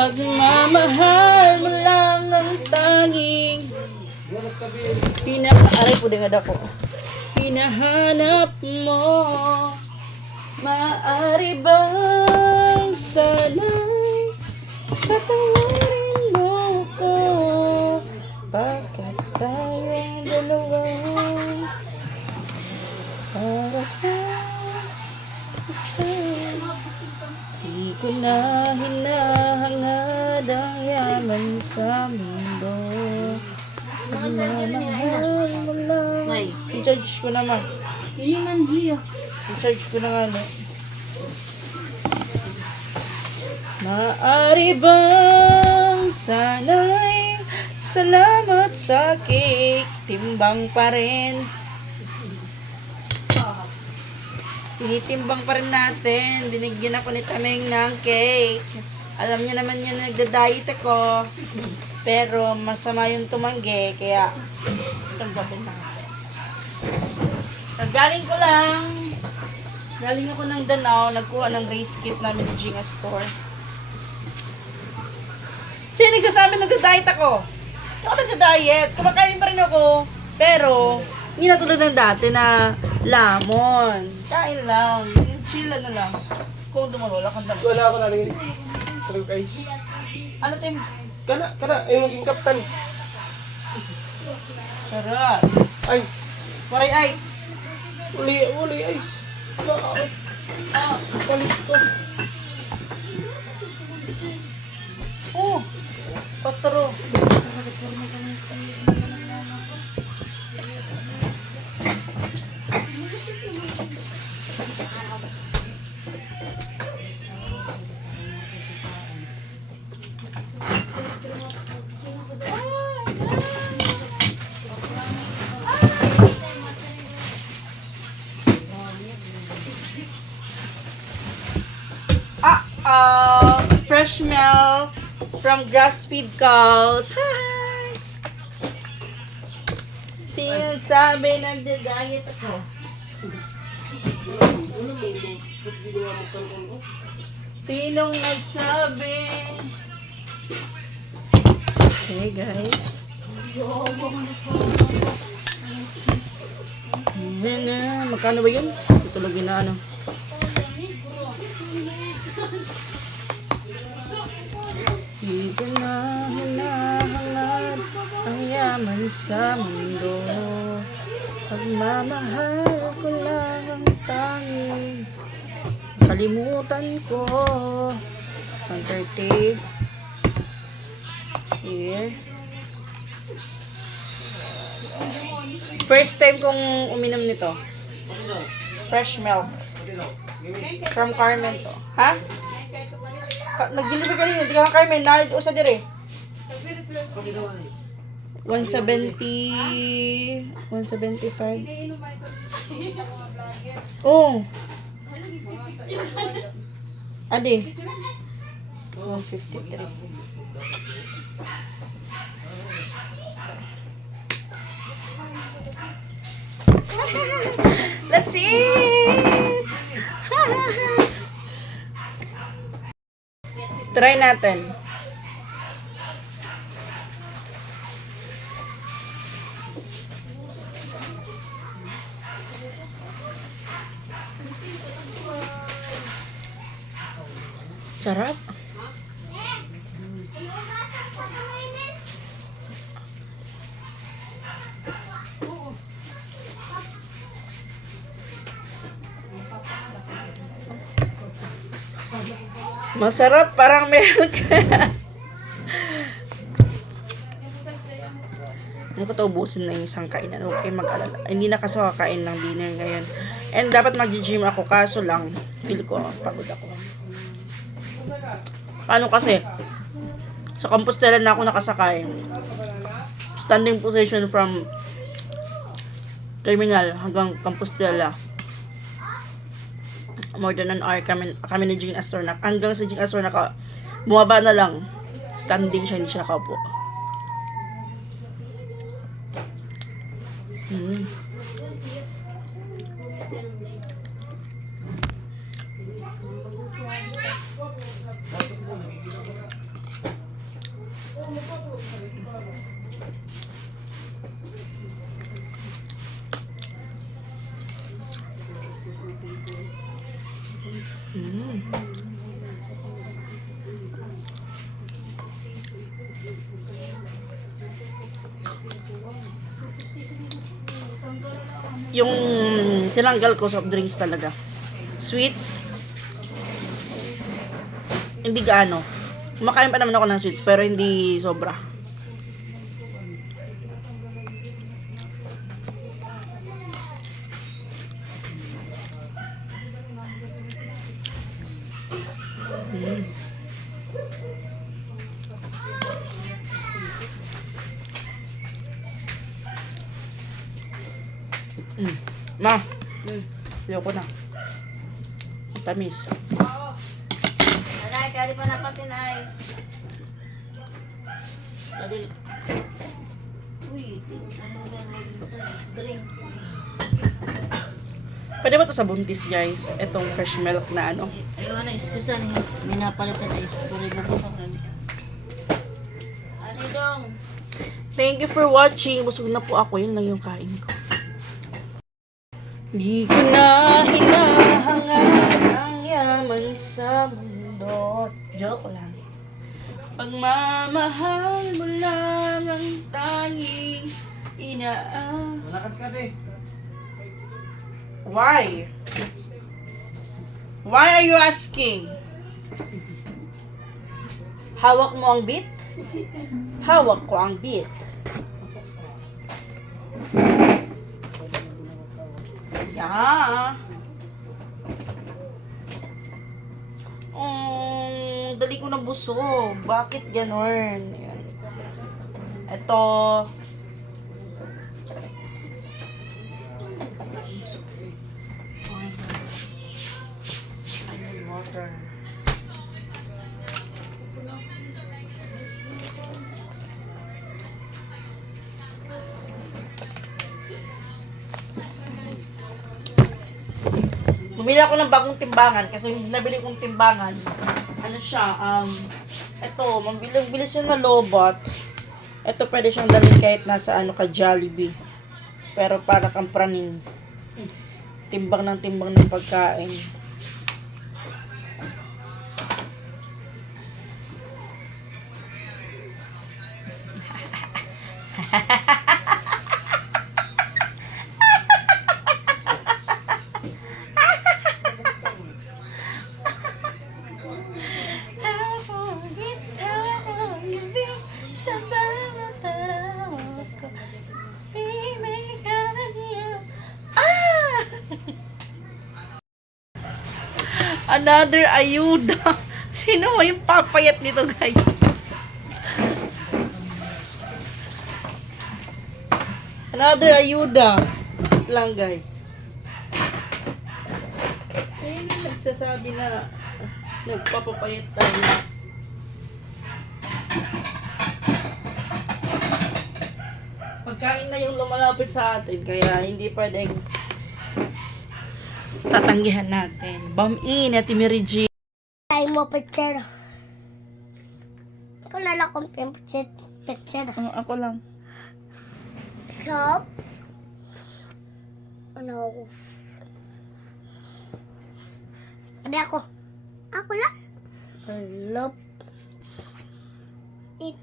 Pagmamahal mo lang ang tanging aray po din nga ko. Hinahanap mo. Maaari bang sana'y patawarin mo ko? Bakit tayong dalawa para sa isa? Di ko na hinahangad ang yaman sa mundo. Pagmamahal mo lang. I-charge ko naman. Ini man dia. I-charge ko na nga na. Maaari bang sana'y salamat sa cake, timbang pa rin. Tinitimbang pa rin natin. Binigyan ako ni Tameng ng cake. Alam niyo naman yan, nagda-diet ako. Pero masama yung tumanggi, kaya tanggapin natin. Galing ko lang. Galing ako ng Danao, nagkuha ng race kit namin ni Ginga Store. Sino nagsasabi nagda-diet ako? Hindi ako nagda-diet. Kumakain pa rin ako. Pero, hindi na tulad ng dati na lamon. Kain lang. Chill na lang. Kung dumalo, wala kang dami. Wala ako nalagay. Sarap guys. Ano, Tim? Kana, ay maging kaptan. Sarap. Ice. Waray ice. Uli, ice. Palit ko. Oh, patro. Fresh milk from grass-fed cows. Hi! Sino sabi nagda-diet ako? Sinong nagsabi? Okay guys. Ayan na. Magkano ba yun? Tutulogin na ano. Di ko na hinahangad ang yaman sa mundo. Pagmamahal ko lang ang tanging kalimutan ko. 130 here. First time kong uminom nito. Fresh milk from Carmen to. Ha? Nag-deliver ka rin, hindi ka Carmen, nahid o sa dire. 170, 175. Oh. Adi. 153. Let's see. Try natin. Sarap. Masarap, parang milk. Ano ko ubusin na yung isang kainan. Huwag kayong mag-alala. Hindi na kasi kakain ng dinner ngayon. And dapat mag-gym ako. Kaso lang, feel ko, pagod ako. Paano kasi? Sa Compostela na ako nakasakay. Standing position from terminal hanggang Compostela. More than an hour kami ni Jean Astornak. Hanggang sa Jean Astornak, bumaba na lang. Standing siya, hindi siya nakaupo. Yung tinanggal ko soft drinks talaga. Sweets, hindi gaano. Kumakain pa naman ako ng sweets, pero hindi sobra. Mm. Mm. Ma, ayoko na. Tamis. Aray, kari pa na pati na ice. Kadil. Uy, drink. Pwede ba to sa buntis, guys? Itong fresh milk na ano. Ayaw na, iskusan niya. May napalitan na ice. Puri bubusok na. Ano dong? Thank you for watching. Busog na po ako. Yun lang yung kain ko. Di ko na hinahangad ang yaman sa mundo. Joke lang. Pagmamahal mo lang ang tanging inaan. Malakad ka rin. Why? Why are you asking? Hawak mo ang beat? Hawak ko ang beat. Yeah. Dali ko na busog. Bakit ganon? Ayan. Ito. I need water. Bumili ako ng bagong timbangan kasi yung nabili kong timbangan, ano siya, ito, mabilis siya na lobot. Ito pwede siyang dalhin kahit nasa ano ka Jollibee. Pero para kang praning. Timbang ng pagkain. Another ayuda. Sino mo yung papayat nito, guys? Another ayuda. Lang, guys. Ayun yung nagsasabi na nagpapapayat tayo. Pagkain na yung lumalapit sa atin, kaya hindi pwedeng tatanggihan natin. Bam-in at Mary G. Ay mo picture. Ako na lang kung picture. Ako lang. Shop. Ano ako? Ano ako? Ako lang. Love. It.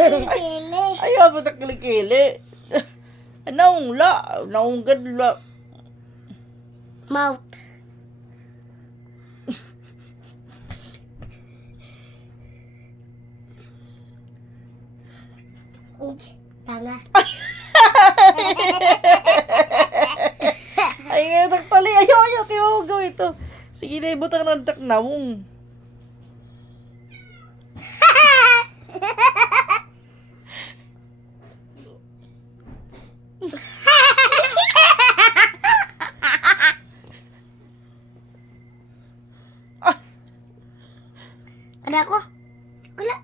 Kili. Ayaw ba sa kilikili? Anong la? Anong gadla? Mouth. Tanga. Ay, nagtali. Ayaw. Tiwag gawin ito. Sige na, ibutang nandak na mong. Ano ako? Ako lang.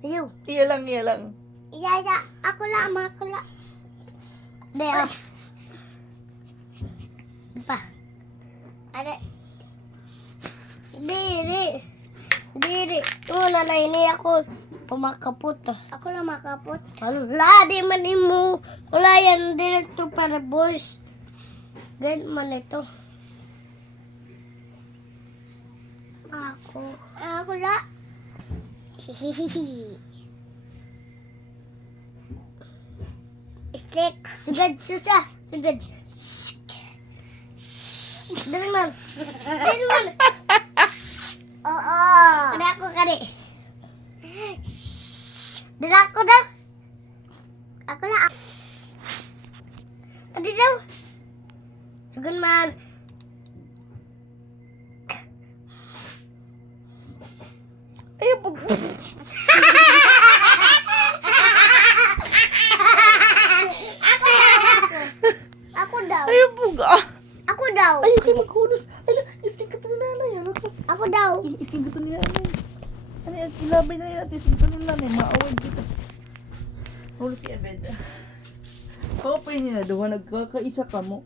Ayaw. Iya lang. Iya. Ako lang. Hindi, oh. Pa. Ano? Diri. Wala na ini ako. Pumakapot. Ako lang makapot. Wala, di man mo. Wala yan, direkto para boys. Ganyan man ito. Ako lang. Tik. Sugad, susa. Sugad. Dali man. Dali man. Oo. Kada ako, kadi. Dali ako daw. Ako na. Kadi daw. Sugad man. Ayaw po. Ako daw. Ayaw po ga. Ako daw. Ayaw kayo maghulos. Ayaw, istig ka to ni nanay. Ano to? Ako daw. Istig ka to ni nanay. Ano yan? Ilabay na yan. Istig ka to ni nanay. Maawag dito. Hulos si Abed. Kapain niya na. Duwa nagkakaisa ka mo.